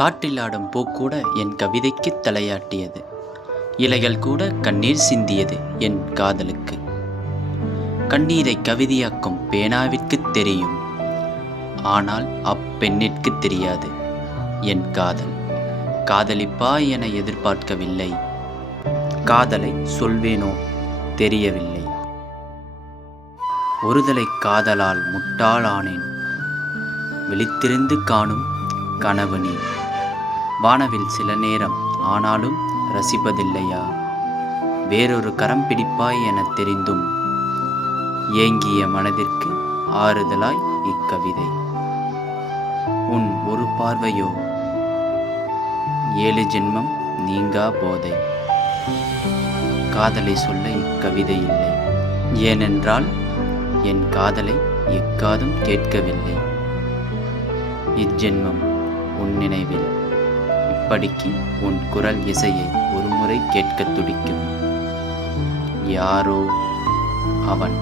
காற்றில் ஆடும் பூக்கூட என் கவிதைக்கு தலையாட்டியது. இலைகள் கூட கண்ணீர் சிந்தியது என் காதலுக்கு. கண்ணீரை கவிதையாக்கும் பேனாவிற்கு தெரியும், ஆனால் அப்பெண்ணிற்கு தெரியாது என் காதல். காதலிப்பாய் என எதிர்பார்க்கவில்லை, காதலை சொல்வேனோ தெரியவில்லை. ஒருதலை காதலால் முட்டாளானேன், விழித்திருந்து காணும் கனவு நீ. வானவில் சில நேரம் ஆனாலும் ரசிப்பதில்லையா? வேறொரு கரம் பிடிப்பாய் என தெரிந்தும் ஏங்கிய மனதிற்கு ஆறுதலாய் இக்கவிதை. உன் ஒரு பார்வையோ 7 ஜென்மம் நீங்கா போதை. காதலை சொல்ல இக்கவிதை இல்லை, ஏனென்றால் என் காதலை எக்காதும் கேட்கவில்லை. இஜ்ஜென்மம் உன் நினைவில் இப்படிக்கு உன் குரல் இசையை ஒருமுறை கேட்க துடிக்கும். யாரோ அவன்